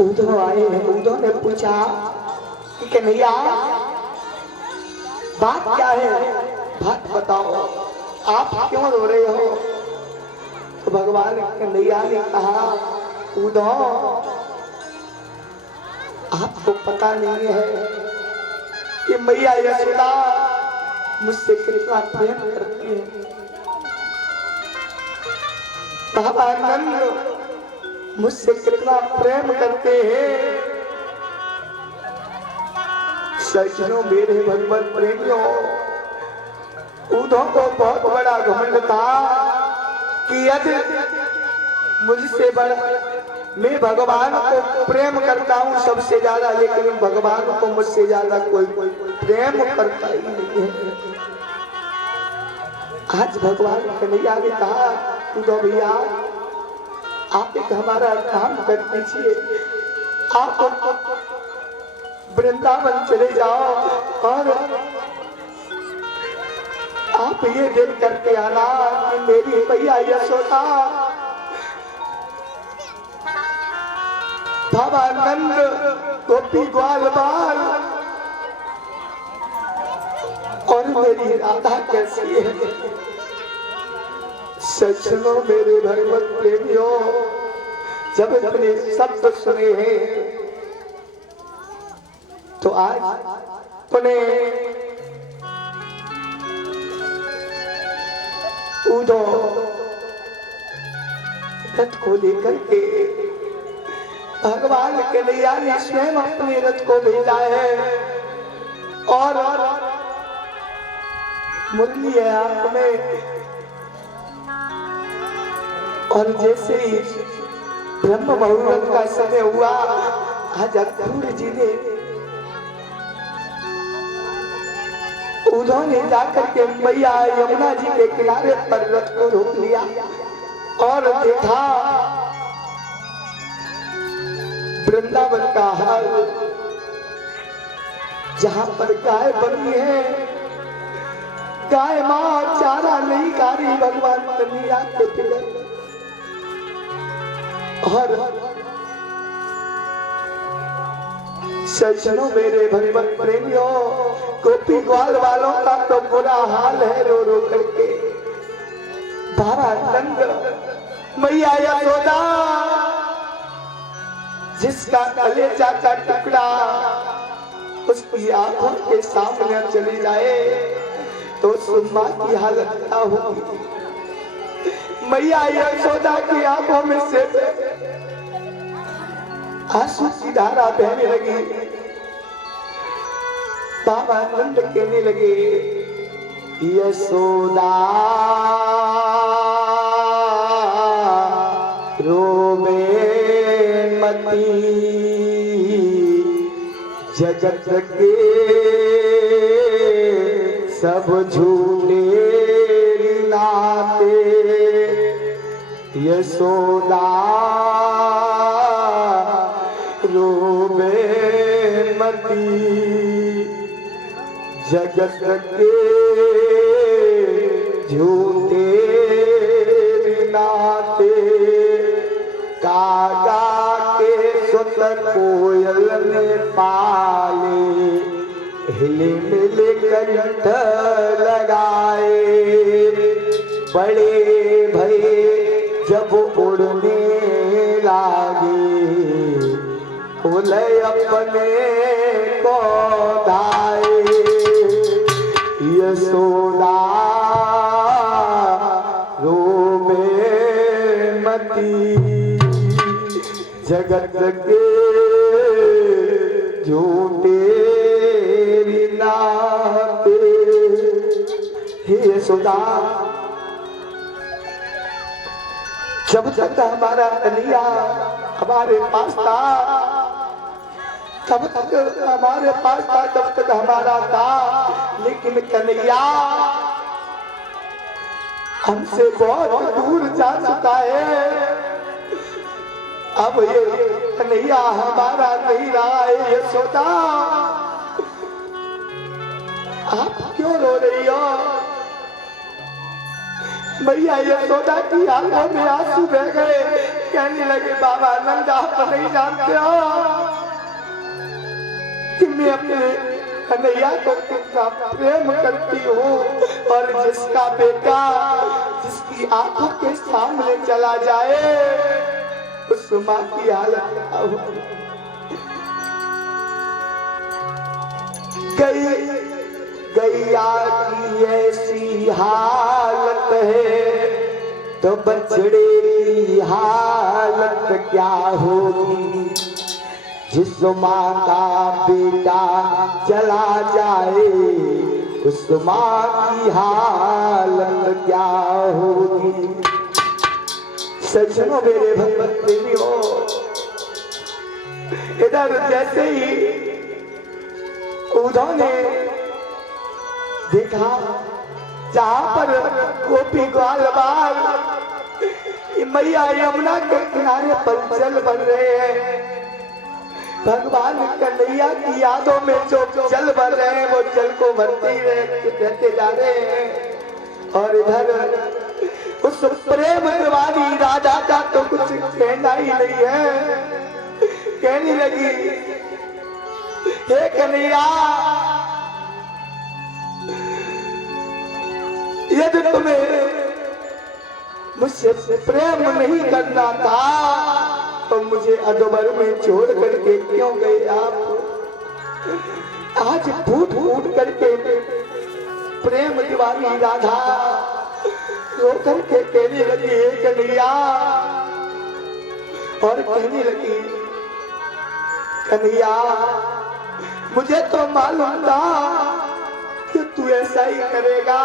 उद्धव आए हैं। उद्धव ने पूछा कि कन्हैया बात क्या है, बात बताओ, आप क्यों रो रहे हो? तो भगवान कन्हैया ने कहा उद्धव आपको पता नहीं है कि मैया यशोदा मुझसे कितना प्रेम करती है। बाबा नंद मुझसे कितना प्रेम करते हैं। सज्जनों मेरे भगवत प्रेमियों, उद्धव को बहुत बड़ा घमंड था कि यदि मुझसे बड़ा मैं भगवान को प्रेम करता हूँ सबसे ज्यादा, लेकिन भगवान को मुझसे ज्यादा कोई प्रेम करता ही नहीं है। आज भगवान कन्हैया ने कहा उद्धव भैया आप एक हमारा काम कर दीजिए, आप वृंदावन चले जाओ और आप ये दिल करके आना कि मेरी मैया यशोदा बाबा नंद गोपी ग्वाल बाल और मेरी राधा कैसी है। सज्जनों मेरे भगवत प्रेमियों, जब अपने शब्द सुने हैं तो आज अपने उद्धव रथ को लेकर के भगवान कन्हैया ने स्वयं अपने रथ को भेजा है और मुरली है हाथ में। और जैसे ही ब्रह्म मुहूर्त का समय हुआ, आज अक्रूर जी ने उद्धव ने जाकर के मैया यमुना जी के किनारे पर रथ को रोक लिया और देखा वृंदावन का हाल, जहां पर गाय बनी है, गाय मां चारा नहीं खा रही भगवान कन्हैया के फिर। और सज्जनों मेरे भगवत प्रेमियों, गोपी ग्वाल वालों का तो बुरा हाल है रो रो करके। बाबा नंद मैया यशोदा जिसका कलेजा का टुकड़ा उसकी आंखों के सामने चली जाए तो उस मां की हालत क्या होगी। मैया यशोदा की आंखों में से आंसू की धारा बहने लगी। बाबा नंद कहने लगे यशोदा रोवे मती, जगत के सब झूठे नाते, यशोदा रोवे मती, जगत के झूठे नाते। कागा के सुत कोयल ने पाले, हिले मिले कंठ लगाए, बड़े भये जब उड़ने लागे, फूले अपने को धाए। यशोदा रोवे मती, जगत के झूठे नाते। हे यशोदा जब तक हमारा कन्हैया हमारे पास था, तब तक हमारे पास था, तब तक हमारा था, लेकिन कन्हैया हमसे बहुत दूर जा चुका है। अब ये कन्हैया हमारा नहीं रहा है। यशोदा आप क्यों रो रही हो? मैया यशोदा की आंखों में आंसू बह गए। कहने लगे बाबा नंदा आप नहीं जानते हो कि मैं अपने कन्हैया को कितना प्रेम करती हूँ और जिसका बेटा जिसकी आंखों के सामने चला जाए उस माँ की हालत क्या होगी। गैया की ऐसी हालत है तो बछड़े की हालत क्या होगी। जिस माँ का बेटा चला जाए उस माँ की हालत क्या होगी। सज्जनों मेरे भगवत प्रेमियों, इधर जैसे ही उद्धव ने देखा जहां पर गोपी ग्वाल बाल मैया यमुना के किनारे पर जल बन रहे हैं, भगवान कन्हैया की यादों में जो जल भर रहे हैं वो जल को भरते ही रहते जा रहे हैं। और इधर उस प्रेम दीवानी राधा का तो कुछ कहना ही नहीं है। कहने लगी हे कन्हैया यदि तुम्हें मुझसे प्रेम नहीं करना था तो मुझे अधोबर में छोड़ करके क्यों गए आप। आज फूट फूट करके प्रेम दीवानी राधा रो करके कहने लगी हे कन्हैया, और कहने लगी कन्हैया मुझे तो मालूम था कि तू ऐसा ही करेगा।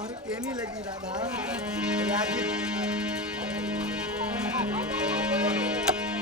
और कहने लगी राधा